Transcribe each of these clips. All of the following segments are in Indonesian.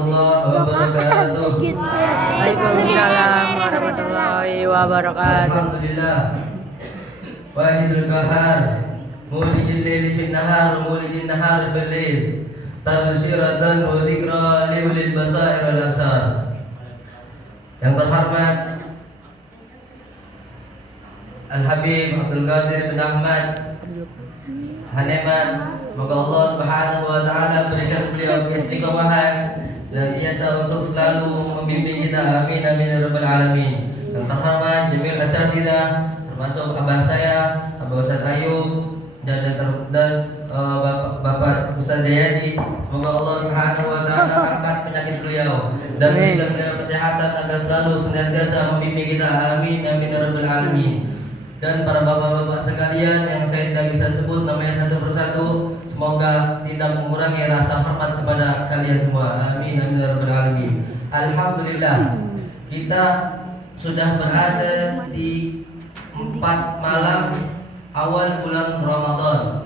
Allah wabarakatuh. Waalaikumsalam warahmatullahi wabarakatuh. Alhamdulillah. Wahidul qahar, mulijil laili fin nahar, mulijil nahar fil lail. Tabsiratan wa dzikra li ulil basair wal absar. Yang terhormat Al-Habib Abdul Qadir bin Ahmad Haneman, semoga Allah Subhanahu wa taala berikan beliau keistiqomahan dan biasa untuk selalu membimbing kita, amin amin ya rabbal alamin. Yang terhormat Jamil Asatidah, termasuk abah saya, Abah Ustaz Ayub dan Bapak Ustaz Jayadi. Semoga Allah Subhanahu wa taala angkat penyakit beliau dan berikan beliau kesehatan agar selalu senantiasa membimbing kita, amin amin ya rabbal alamin. Dan para bapak-bapak sekalian yang saya tidak bisa sebut namanya satu persatu, semoga tidak mengurangi rasa hormat kepada kalian semua. Amin amin ya rabbal alamin. Alhamdulillah, kita sudah berada di 4 malam awal bulan Ramadan.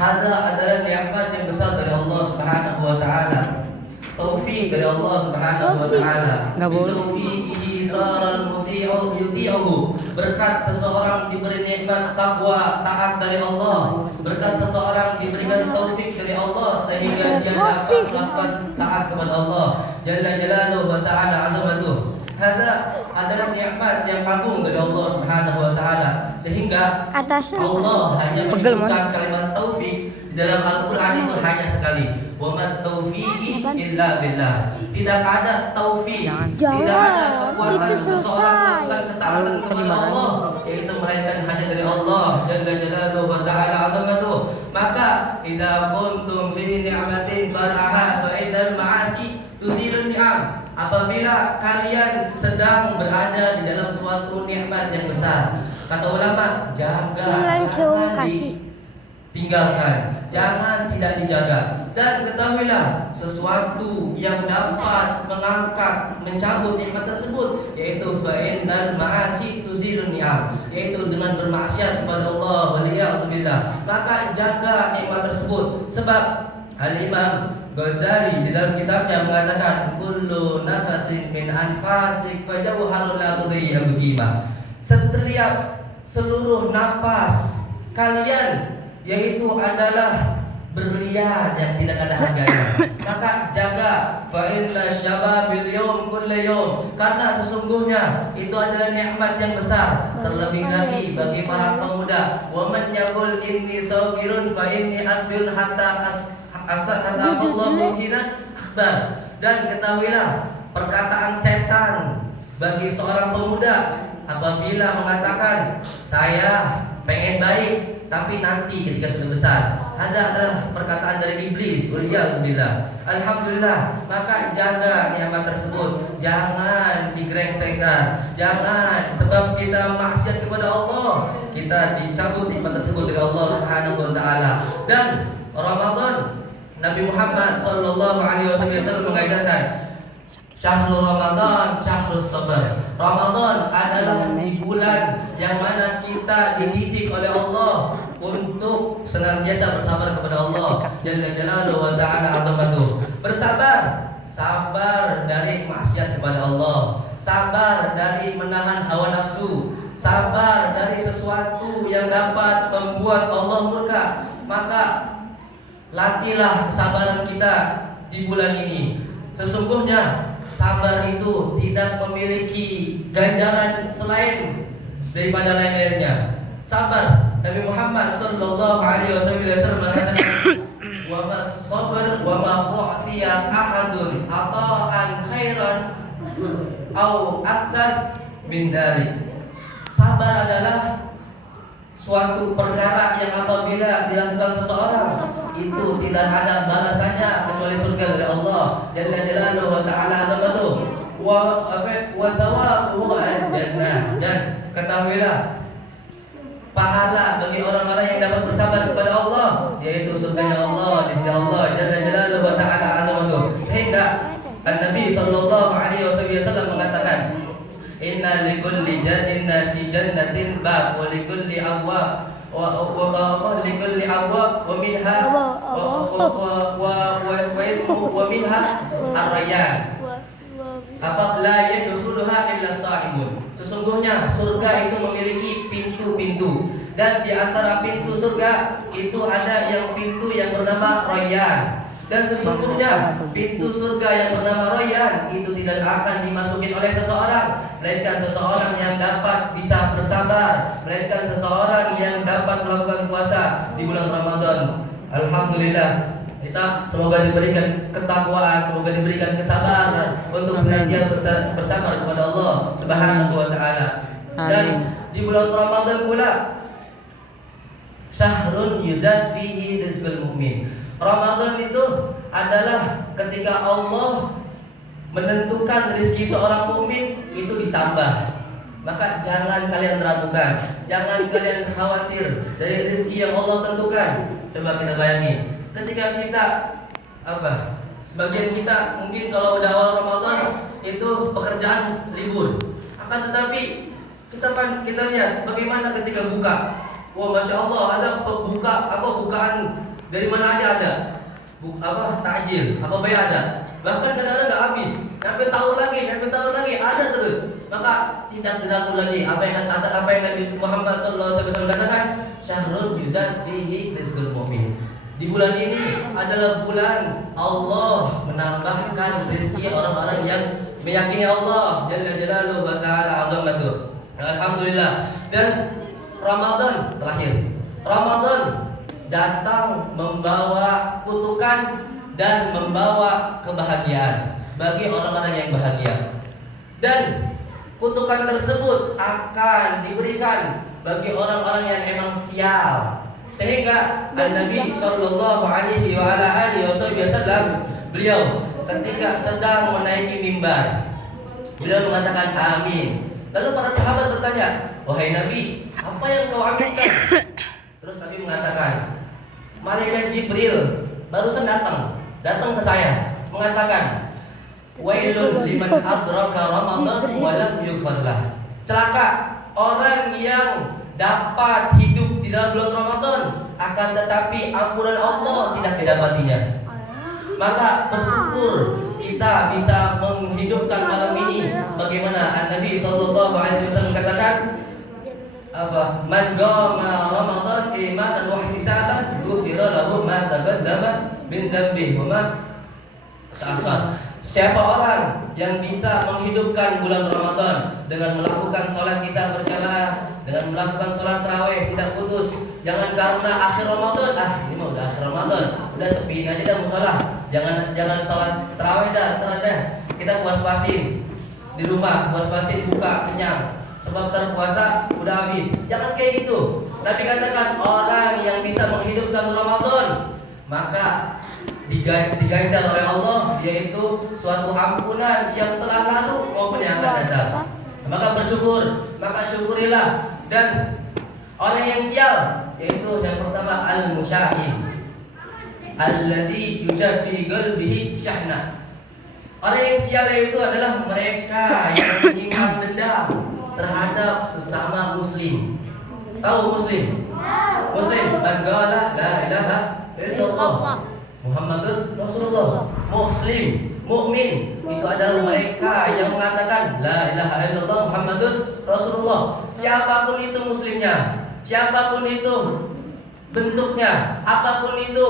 Hadza adalah nikmat yang besar dari Allah Subhanahu wa taala. Taufik dari Allah Subhanahu wa taala. Taufiqihi saral yuti'uhu. Berkat seseorang diberi nikmat takwa, taat dari Allah. Berkat seseorang diberikan taufik dari Allah sehingga dia dapat melakukan taat kepada Allah Jalla Jalaluhu wa ta'ala azamatuh. Hadza adalah nikmat yang agung dari Allah Subhanahu wa taala sehingga Allah hanya menyebutkan kalimat taufik di dalam Al-Qur'an itu hanya sekali. Wa ma taufiqi illa billah. Tidak ada taufik, tidak ada kekuatan seseorang melakukan ketaatan kepada Allah yaitu melainkan hanya dari Allah Jalla Jalaluhu wa ta'ala azamatuh. Maka idza kuntum fi ni'matin faraha fa innal ma'asi tuzilun ni'am. Apabila kalian sedang berada di dalam suatu nikmat yang besar, kata ulama, jaga, jangan ditinggalkan, jangan tidak dijaga. Dan ketahuilah sesuatu yang dapat mengangkat, mencabut nikmat tersebut, yaitu fa'innal ma'asi tuzilun ni'am, yaitu dengan bermaksiat kepada Allah waliyadzubillah. Maka jaga nikmat tersebut. Sebab Al-Imam Ghazali di dalam kitabnya mengatakan kullu nafasin min anfasik fajauharul la tudhi'a bugima. Setiap seluruh napas kalian yaitu adalah berlian yang tidak ada harganya. Maka jaga fa inna syababil yawm kullu yawm, karena sesungguhnya itu adalah nikmat yang besar. Terlebih lagi bagi para pemuda, wa man yaqul inni sabirun fa inni asbirun hatta asal kata Allah mungkinah akbar. Dan ketahuilah perkataan setan bagi seorang pemuda apabila mengatakan saya pengen baik tapi nanti ketika sudah besar, ada adalah perkataan dari iblis. Waliyadzubillah. Alhamdulillah, maka jaga nikmat tersebut, jangan digrengsengkan, jangan sebab kita maksiat kepada Allah kita dicabut nikmat tersebut dari Allah Subhanahu wa taala. Dan Ramadan, Nabi Muhammad sallallahu alaihi wasallam mengajarkan Syahrul Ramadan, Syahrul Sabar. Ramadan adalah di bulan yang mana kita dididik oleh Allah untuk senantiasa bersabar kepada Allah Jalla Jalaluhu wa ta'ala azamatuh. Bersabar, sabar dari maksiat kepada Allah, sabar dari menahan hawa nafsu, sabar dari sesuatu yang dapat membuat Allah murka. Maka latihlah kesabaran kita di bulan ini. Sesungguhnya sabar itu tidak memiliki ganjaran selain daripada lain-lainnya. Sabar, Nabi Muhammad sallallahu alaihi wasallam mengatakan wa ma sabar wa ma u'tiya ahadun ata'an khairan au aksar min dzalik. Sabar adalah suatu perkara yang apabila dilakukan seseorang itu tidak ada balasannya kecuali surga dari Allah Jalla Jalaluhu wa ta'ala azamatuh wa sawabuhu al-jannah. Dan ketahuilah pahala bagi orang-orang yang dapat bersabar kepada Allah yaitu surganya Allah di sisi Allah Jalla Jalaluhu wa ta'ala azamatuh. Sehingga Nabi sallallahu alaihi wasallam mengatakan inna fi jannatin bab wa likulli abwab wa likulli abwab wa minha wa ismu wa minha ar-rayyan. Apa la yadkhuluha illa sha'imun. Sesungguhnya surga itu memiliki pintu-pintu, dan di antara pintu surga itu ada yang pintu yang bernama Rayyan. Dan sesungguhnya pintu surga yang bernama Rayyan itu tidak akan dimasukin oleh seseorang, melainkan seseorang yang dapat bisa bersabar, melainkan seseorang yang dapat melakukan puasa di bulan Ramadan. Alhamdulillah, kita semoga diberikan ketakwaan, semoga diberikan kesabaran untuk senantiasa bersabar kepada Allah Subhanahu wa taala. Dan di bulan Ramadan pula syahrun yuzad fihi rizqul mu'min. Ramadan itu adalah ketika Allah menentukan rezeki seorang mukmin itu ditambah. Maka jangan kalian ragukan, jangan kalian khawatir dari rezeki yang Allah tentukan. Coba kita bayangin, ketika kita sebagian kita mungkin kalau udah awal Ramadan itu pekerjaan libur. Akan tetapi kita lihat bagaimana ketika buka. Wah, Masya Allah, ada bukaan dari mana aja ada. Takjil, ada. Bahkan kadang-kadang nggak habis, sampai sahur lagi, ada terus. Maka tidak diragu lagi apa yang Nabi Muhammad SAW katakan, syahrul yuzad fihi rizqul mu'min. Di bulan ini adalah bulan Allah menambahkan rezeki orang-orang yang meyakini Allah Jalla Jalaluhu wa ta'ala azamatuh. Alhamdulillah. Dan Ramadan terakhir. Ramadan datang membawa kutukan dan membawa kebahagiaan bagi orang-orang yang bahagia. Dan kutukan tersebut akan diberikan bagi orang-orang yang emang sial. Sehingga Nabi Shallallahu Alaihi Wasallam beliau ketika sedang menaiki mimbar, beliau mengatakan amin. Lalu para sahabat bertanya, wahai Nabi, apa yang kau aminkan? Terus Nabi mengatakan, malaikat Jibril barusan datang ke saya mengatakan, wailun liman adraka Ramadan wa lam yughfar lah. Celaka orang yang dapat hidup di dalam bulan Ramadan akan tetapi ampunan Allah tidak didapatinya. Maka bersyukur kita bisa menghidupkan malam ini sebagaimana Nabi sallallahu alaihi wasallam katakan, man qama Ramadan imanan wa ihtisaban ghufira lahu ma taqaddama min dhanbihi wa ma ta'akhkhar. Siapa orang yang bisa menghidupkan bulan Ramadan dengan melakukan sholat isya berjamaah, dengan melakukan sholat tarawih tidak putus, jangan karena akhir Ramadan, ini mah udah akhir Ramadan, udah sepiin aja dah musola, jangan sholat tarawih dah, kita puas-puasin di rumah, puas-puasin buka kenyang, sebab terpuasa udah habis. Jangan kayak gitu. Nabi katakan orang yang bisa menghidupkan Ramadan maka diganjar oleh Allah, yaitu suatu ampunan yang telah lalu maupun yang akan datang. Maka bersyukur, maka syukurilah. Dan orang yang sial, yaitu yang pertama al-musyahid, alladzi yujad fi qalbihi syahna. Orang yang sial itu adalah mereka yang menyimpan dendam terhadap sesama muslim. Tahu muslim? Muslim man qala la ilaha illallah Muhammadur Rasulullah. Muslim, mukmin itu adalah mereka yang mengatakan la ilaha illallah Muhammadur Rasulullah. Siapapun itu muslimnya, siapapun itu bentuknya, apapun itu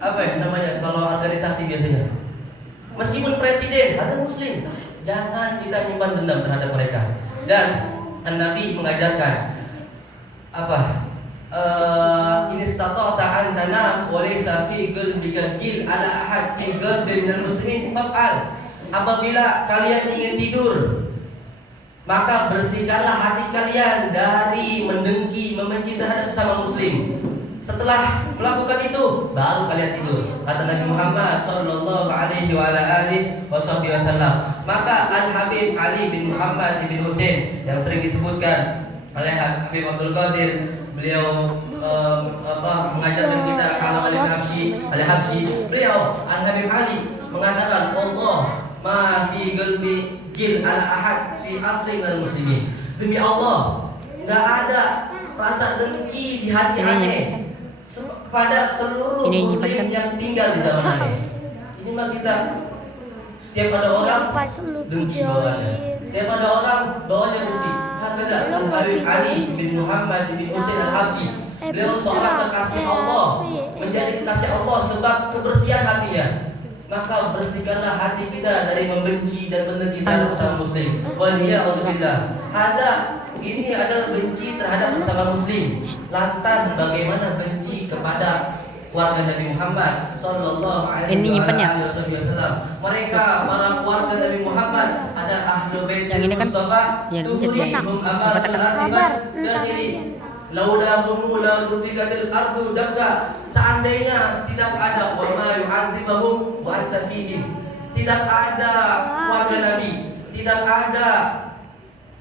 kalau organisasi biasanya. Meskipun presiden ada muslim, jangan kita nyimpan dendam terhadap mereka. Dan Nabi mengajarkan ini stata'ta an tanam wa laysa fi qalbika ghil ala ahad fi qalbi minal muslimin fa'al. Apabila kalian ingin tidur, maka bersihkanlah hati kalian dari mendengki, membenci terhadap sesama muslim. Setelah melakukan itu, baru kalian tidur. Kata Nabi Muhammad sallallahu alaihi wasallam. Maka Al-Habib Ali bin Muhammad bin Husain yang sering disebutkan oleh Habib Abdul Qadir, beliau mengajarkan kita kalam al-Habsyi. Beliau Al-Habib Ali mengatakan, Allah ma fi qalbi gil ala ahad fi asri minal muslimin. Demi Allah, enggak ada rasa dengki di hati aneh kepada seluruh Ini muslim nyimpan kan? yang tinggal di zaman aneh. Ini mah kita setiap ada orang Pas lu dengki videoin. bawaannya. Setiap ada orang bawaannya benci. Hakada Al-Habib Ali bin Muhammad bin Husain Al-Habsyi. Beliau seorang kekasih Allah, menjadi kekasih Allah sebab kebersihan hatinya. Maka bersihkanlah hati kita dari membenci dan mendengki terhadap sesama muslim. Waliyahudzubillah. Ini adalah benci terhadap sesama muslim. Lantas bagaimana benci kepada warga Nabi Muhammad sallallahu alaihi Ini nyimpennya. wasallam. Mereka para keluarga Nabi Muhammad ada ahlu bait Yang ini kan Mustafa yang tuhurihum dicetak. amal Katakan. Sabar, dakhili laulahum la dutikatil ardu dakka. Seandainya tidak ada wa ma yu'adzibahum wa anta fihim, tidak ada warga Nabi, tidak ada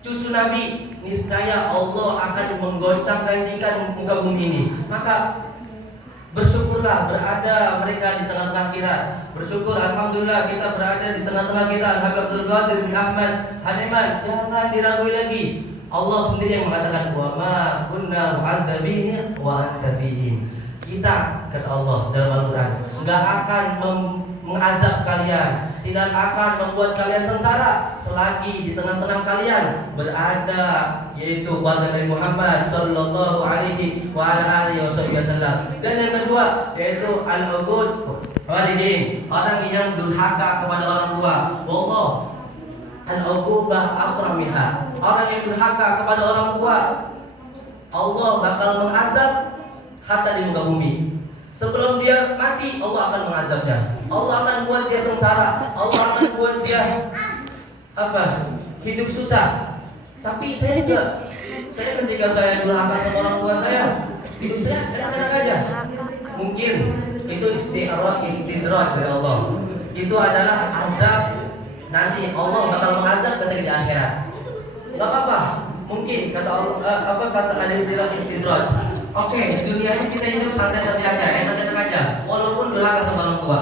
cucu Nabi, niscaya Allah akan menggoncang-gancingkan muka bumi ini. Maka bersyukurlah berada mereka di tengah-tengah kita. Bersyukur alhamdulillah kita berada di tengah-tengah kita. Al-Habib Abdul Qadir bin Ahmad Haniman, jangan diragui lagi. Allah sendiri yang mengatakan wa ma kunna mu'adzabina wa anta fihim. Kita kata Allah dalam Al-Qur'an enggak akan mengazab kalian, tidak akan membuat kalian sengsara selagi di tengah-tengah kalian berada yaitu warga Nabi Muhammad sallallahu alaihi wa ala alihi wasallam. Dan yang kedua yaitu al-ubud walidin, orang yang durhaka kepada orang tua. Wallah al-uqubah asra minha. Orang yang durhaka kepada orang tua, Allah bakal mengazab hatta di muka bumi. Sebelum dia mati, Allah akan mengazabnya. Allah akan buat dia sengsara. Allah akan buat dia hidup susah. Tapi saya ketika saya durhaka sama orang tua saya, hidup saya enak-enak aja. Mungkin itu istidraj dari Allah. Itu adalah azab. Nanti Allah bakal mengazab ketika di akhirat. Gak apa-apa. Mungkin kata Allah, kata ada istilah istidraj. Oke, dunia ini kita hidup santai-santai aja, enak-enak aja. Walaupun durhaka sama orang tua,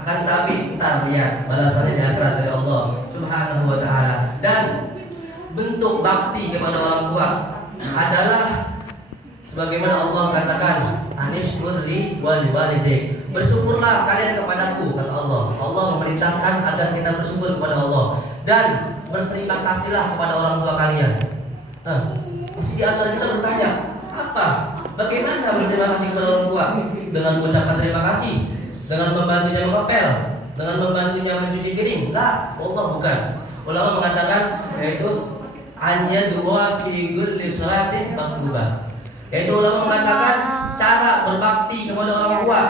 akan tapi entar lihat balasannya di akhirat dari Allah Subhanahu wa taala. Dan bentuk bakti kepada orang tua adalah sebagaimana Allah katakan, anishkur li walidik. Bersyukurlah kalian kepadaku, kata Allah. Allah memerintahkan agar kita bersyukur kepada Allah dan berterima kasihlah kepada orang tua kalian. Mesti di antara kita bertanya, apa? Bagaimana berterima kasih kepada orang tua? Dengan mengucapkan terima kasih, dengan membantunya mengepel, dengan membantunya mencuci piring? Lah, Allah bukan. Ulama mengatakan yaitu anya dua fi kulli salatin maktubah. Yaitu ulama mengatakan cara berbakti kepada orang tua,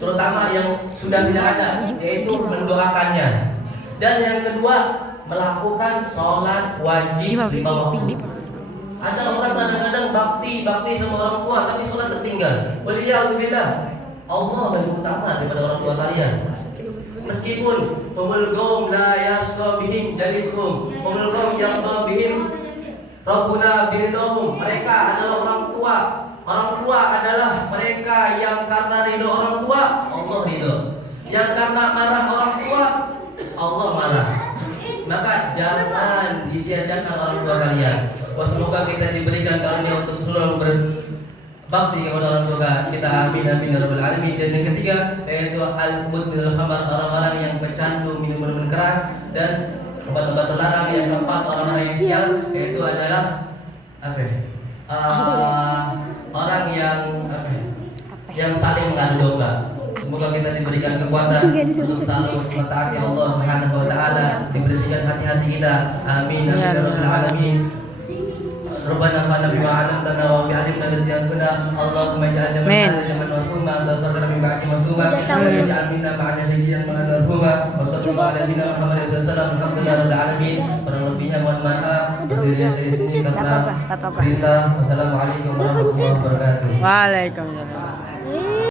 terutama yang sudah tidak ada, yaitu mendoakannya. Dan yang kedua, melakukan sholat wajib 5 waktu. Ada orang kadang-kadang bakti sama orang tua tapi sholat tertinggal. Waliyahudzubillah. Allah lebih utama daripada orang tua kalian. Meskipun humul qaum la yasqa bihim jalisuhum, humul qaum yaqta bihim rabbuna biridahum. Mereka adalah orang tua. Orang tua adalah mereka yang karena ridho orang tua Allah ridho. Yang karena marah orang tua Allah marah. Maka jangan disia-siakan orang tua kalian. Semoga kita diberikan karunia untuk selalu berbakti kepada orang tua kita. Amin amin ya rabbal alamin. Dan yang ketiga yaitu al-mudminul khamar, orang-orang yang pecandu minuman keras dan obat-obat terlarang. Yang keempat, orang-orang yang sial, yaitu adalah orang yang saling mengadu domba. Semoga kita diberikan kekuatan untuk selalu mentaati Allah Subhanahu wa taala, dibersihkan hati-hati kita. Amin amin ya rabbal alamin. Rabbana fa'alna bima 'allamtana wa bi'alimna alladhi yanfa'una. Allahumma ij'alna min hadhihi al-marhuma wa taghfir min ba'di marhuma wa ij'al minna ba'da sayyidan marhuma wa sallallahu ala sayyidina Muhammad sallallahu alaihi wasallam. Alhamdulillah rabbil alamin. Kurang lebihnya mohon maaf. Berdiri dari sini karena perintah. Wassalamualaikum warahmatullahi wabarakatuh. Waalaikumsalam.